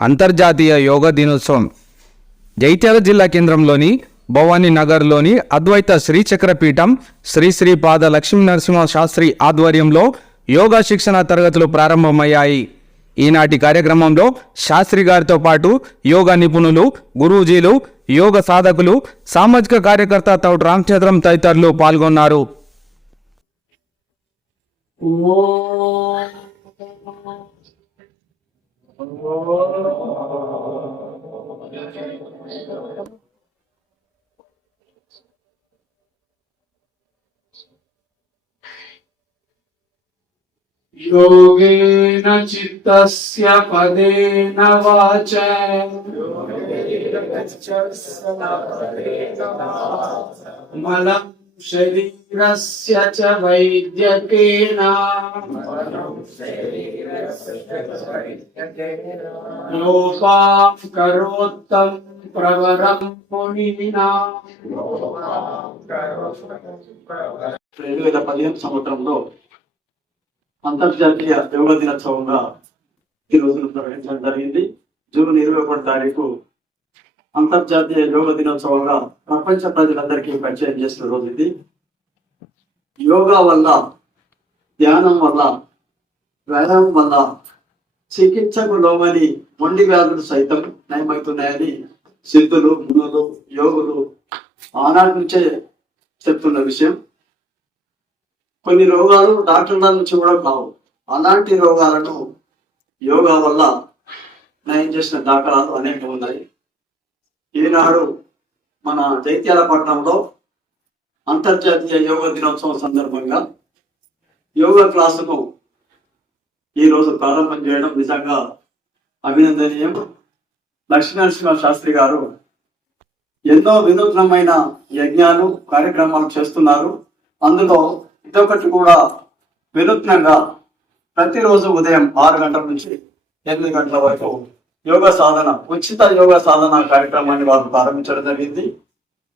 అంతర్జాతీయ యోగా దినోత్సవం. జైత్యాల జిల్లా కేంద్రంలోని భవానీ నగర్లోని అద్వైత శ్రీచక్రపీఠం శ్రీ శ్రీ పాద లక్ష్మీ నరసింహ శాస్త్రి ఆధ్వర్యంలో యోగా శిక్షణ తరగతులు ప్రారంభమయ్యాయి. ఈనాటి కార్యక్రమంలో శాస్త్రి గారితో పాటు యోగా నిపుణులు గురూజీలు యోగ సాధకులు సామాజిక కార్యకర్త తౌడు రామచంద్రం తదితరులు పాల్గొన్నారు. योगेन चित्तस्य पदेन वाच मलं शरीरस्य च वैद्यकेन लोपां करोत्तं प्रवरं मुनिना రెండు వేల పదిహేను సంవత్సరంలో అంతర్జాతీయ యోగా దినోత్సవంగా ఈ రోజును ప్రకటించడం జరిగింది. జూన్ ఇరవై ఒకటి తారీఖు అంతర్జాతీయ యోగా దినోత్సవంగా ప్రపంచ ప్రజలందరికీ పరిచయం చేస్తున్న రోజు ఇది. యోగా వల్ల ధ్యానం వల్ల వ్యాయామం వల్ల చికిత్సకు లోమని మొండి వ్యాధులు సైతం నయమవుతున్నాయని సిద్ధులు మునులు యోగులు ఆనాటి నుంచే చెప్తున్న విషయం. కొన్ని రోగాలు డాక్టర్ల నుంచి కూడా కావు. అలాంటి రోగాలను యోగా వల్ల నయం చేసిన దాఖలాలు అనేక ఉన్నాయి. ఈనాడు మన జైత్యాల పట్టణంలో అంతర్జాతీయ యోగా దినోత్సవం సందర్భంగా యోగా క్లాసును ఈ రోజు ప్రారంభం చేయడం నిజంగా అభినందనీయం. లక్ష్మీనరసింహ శాస్త్రి గారు ఎన్నో వినూత్నమైన యజ్ఞాలు కార్యక్రమాలు చేస్తున్నారు. అందులో ఇదొకటి కూడా వినూత్నంగా ప్రతిరోజు ఉదయం ఆరు గంటల నుంచి ఎనిమిది గంటల వరకు యోగా సాధన ఉచిత యోగా సాధన కార్యక్రమాన్ని వారు ప్రారంభించడం జరిగింది.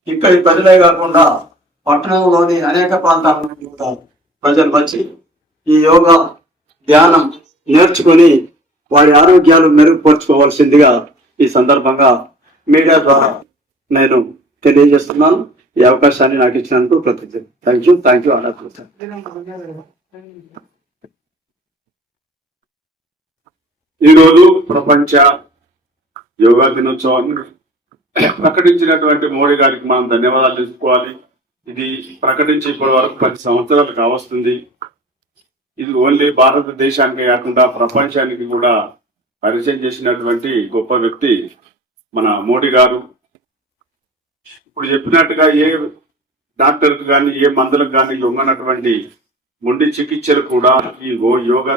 ఇక్కడి ప్రజలే కాకుండా పట్టణంలోని అనేక ప్రాంతాల నుండి కూడా ప్రజలు వచ్చి ఈ యోగా ధ్యానం నేర్చుకుని వారి ఆరోగ్యాలు మెరుగుపరుచుకోవాల్సిందిగా ఈ సందర్భంగా మీడియా ద్వారా నేను తెలియజేస్తున్నాను. ఈ అవకాశాన్ని నాకు ఇచ్చినందుకు కృతజ్ఞత థ్యాంక్ యూ థ్యాంక్ యూ అన్నట్టు ఈరోజు ప్రపంచ యోగా దినోత్సవాన్ని ప్రకటించినటువంటి మోడీ గారికి మనం ధన్యవాదాలు తెలుసుకోవాలి. ఇది ప్రకటించి ఇప్పటి వరకు పది సంవత్సరాలు కావస్తుంది. ఇది ఓన్లీ భారతదేశానికే కాకుండా ప్రపంచానికి కూడా పరిచయం చేసినటువంటి గొప్ప వ్యక్తి మన మోడీ గారు. ఇప్పుడు చెప్పినట్టుగా ఏ డాక్టర్కి కానీ ఏ మందులకు కానీ లొంగనటువంటి మొండి చికిత్సలు కూడా ఈ గో- యోగా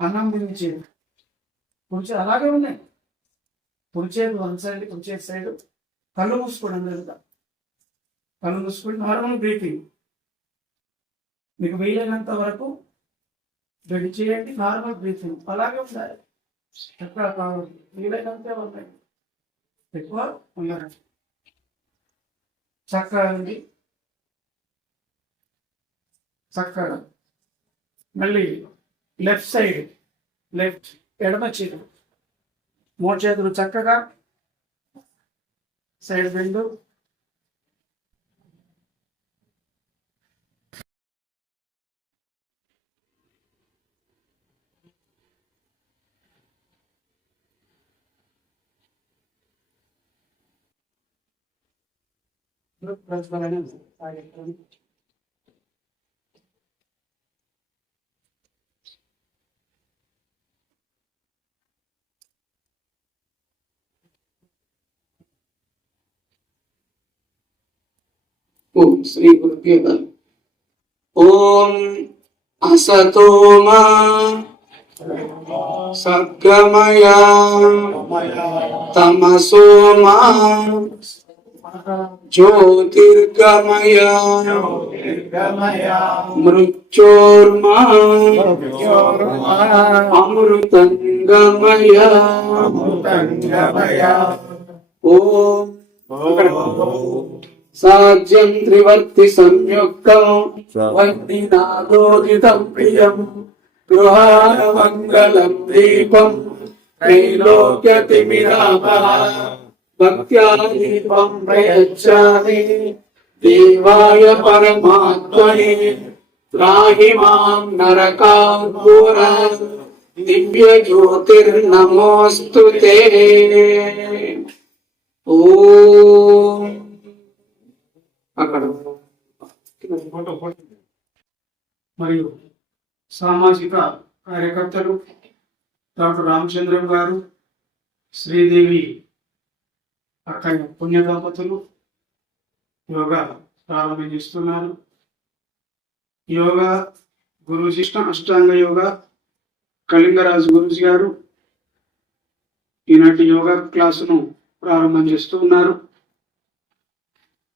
అన్నం గురించి కుర్చీ అలాగే ఉన్నాయి. కుర్చేది వన్ సైడ్ కుర్చేది సైడ్. కళ్ళు మూసుకోవడం జరుగుతా. కళ్ళు మూసుకొని నార్మల్ బ్రీతింగ్. మీకు వీలైనంత వరకు రెడీ చేయండి నార్మల్ బ్రీతింగ్. అలాగే ఉండాలి. ఎక్కడ కావాలి? వీలైనంతే ఉన్నాయి ఎక్కువ ఉన్నారు చక్కగా ఉంది. చక్కగా. మళ్ళీ లెఫ్ట్ సైడ్ లెఫ్ట్ ఎడమ చేతులు మూడు చేతులు చక్కగా. సైడ్ రెండు ఓం శ్రీ గురుభ్యో నమః. ఓం అసతో మా సద్గమయ తమసో మా జ్యోతిర్గమయ మృత్యోర్మా అమృతంగమయ ఓం సాధ్యం త్రివర్తి సంయుక్తం వందినాదోదితం ప్రియం గృహాణ మంగళం దీపం त्रैलोक्यतिमिरापः భక్త్యాదీపం ప్రయచ్చామి దేవాయ పరమాత్మని రాహి మాం నరకాద్భూర దివ్య జ్యోతిర్నమోస్తు అక్కడ. మరియు సామాజిక కార్యకర్తలు డాక్టర్ రామచంద్రం గారు శ్రీదేవి అక్కడ పుణ్య దంపతులు యోగా ప్రారంభం చేస్తున్నారు. యోగా గురుజీ అష్టాంగ యోగా కళింగరాజు గురుజీ గారు ఈనాటి యోగా క్లాసును ప్రారంభం చేస్తూ ఉన్నారు.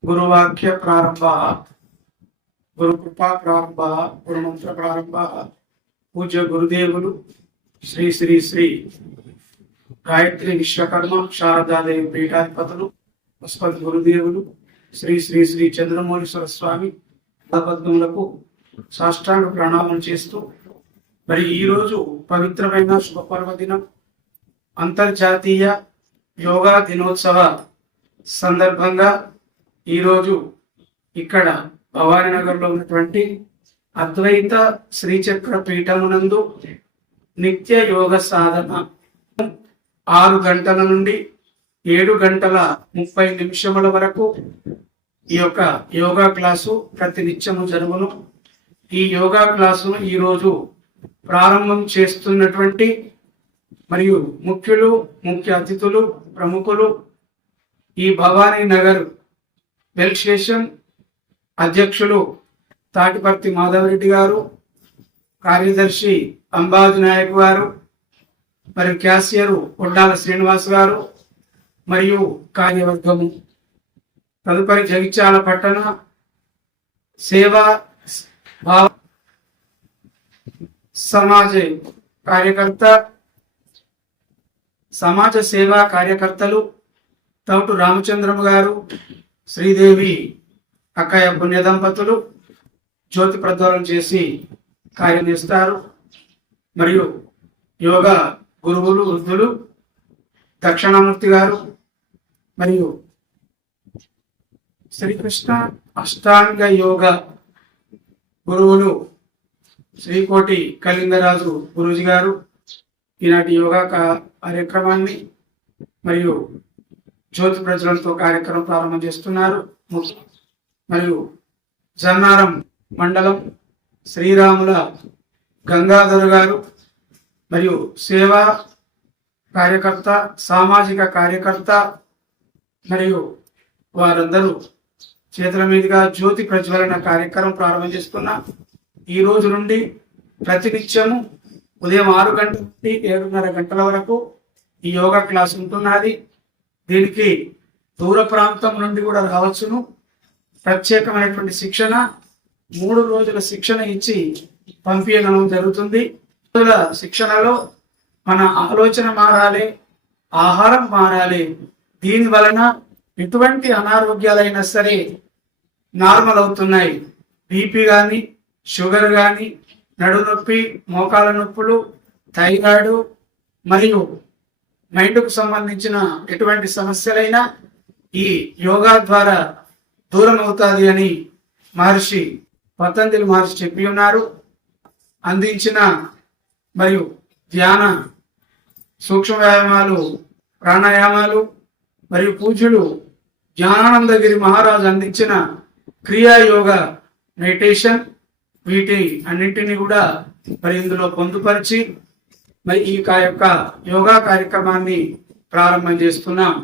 గురువాక్య ప్రారంభ గురుకృపా ప్రారంభ గురుమంత్ర ప్రారంభ పూజ్య గురుదేవులు శ్రీ శ్రీ శ్రీ గాయత్రి విశ్వకర్మ శారదాదేవి పీఠాధిపతులు పుష్పతి గురుదేవులు శ్రీ శ్రీ శ్రీ చంద్రమౌళీశ్వర స్వామి పద్మములకు సాష్టాంగ ప్రణామం చేస్తూ మరి ఈరోజు పవిత్రమైన శుభపర్వదినం అంతర్జాతీయ యోగా దినోత్సవ సందర్భంగా ఈరోజు ఇక్కడ భవానీనగర్లో ఉన్నటువంటి అద్వైత శ్రీచక్ర పీఠమునందు నిత్య యోగ సాధన. ఆరు గంటల నుండి ఏడు గంటల ముప్పై నిమిషముల వరకు ఈ యొక్క యోగా క్లాసు ప్రతి నిత్యము జరుగును. ఈ యోగా క్లాసును ఈరోజు ప్రారంభం చేస్తున్నటువంటి మరియు ముఖ్యులు ముఖ్య అతిథులు ప్రముఖులు ఈ భవానీ నగర్ వెల్ స్టేషన్ అధ్యక్షులు తాటిపర్తి మాధవరెడ్డి గారు కార్యదర్శి అంబాజు నాయక్ గారు మరియు క్యాషియర్ కొండాల శ్రీనివాస్ గారు మరియు కార్యవర్గము. తదుపరి జగిత్యాల పట్టణ సేవా భావ సమాజ కార్యకర్త సమాజ సేవా కార్యకర్తలు తౌటు రామచంద్రం గారు శ్రీదేవి అక్కయ్య పుణ్య దంపతులు జ్యోతి ప్రజ్వలన చేసి కార్యం చేస్తారు. మరియు యోగా గురువులు వృద్ధులు దక్షిణామూర్తి గారు మరియు శ్రీకృష్ణ అష్టాంగ యోగ గురువులు శ్రీకోటి కళింగరాజు గురూజీ గారు ఈనాటి యోగా కా- కార్యక్రమాన్ని మరియు జ్యోతి ప్రజలతో కార్యక్రమం ప్రారంభం చేస్తున్నారు. మరియు జన్నారం మండలం శ్రీరాముల గంగాధర్ గారు మరియు సేవా కార్యకర్త సామాజిక కార్యకర్త మరియు వారందరూ చేతుల మీదుగా జ్యోతి ప్రజ్వలన కార్యక్రమం ప్రారంభం ఈ రోజు నుండి ప్రతినిత్యము ఉదయం ఆరు గంటల నుండి ఏడున్నర గంటల వరకు ఈ యోగా క్లాస్ ఉంటున్నది. దీనికి దూర ప్రాంతం నుండి కూడా రావచ్చును. ప్రత్యేకమైనటువంటి శిక్షణ మూడు రోజుల శిక్షణ ఇచ్చి పంపించడం జరుగుతుంది. శిక్షణలో మన ఆలోచన మారాలి ఆహారం మారాలి. దీని వలన ఎటువంటి అనారోగ్యాలైనా సరే నార్మల్ అవుతున్నాయి. బీపీ కానీ షుగర్ కానీ నడునొప్పి మోకాల నొప్పులు థైరాయిడ్ మరియు మైండ్కు సంబంధించిన ఎటువంటి సమస్యలైనా ఈ యోగా ద్వారా దూరం అవుతుంది అని మహర్షి పతంజలి మహర్షి చెప్పి ఉన్నారు. అందించిన మరియు ధ్యాన సూక్ష్మ వ్యాయామాలు ప్రాణాయామాలు మరియు పూజలు జ్ఞానానందగిరి మహారాజు అందించిన క్రియాయోగ మెడిటేషన్ వీటి అన్నింటినీ కూడా మరి ఇందులో పొందుపరిచి మరి ఈ యొక్క యోగా కార్యక్రమాన్ని ప్రారంభం చేస్తున్నాం.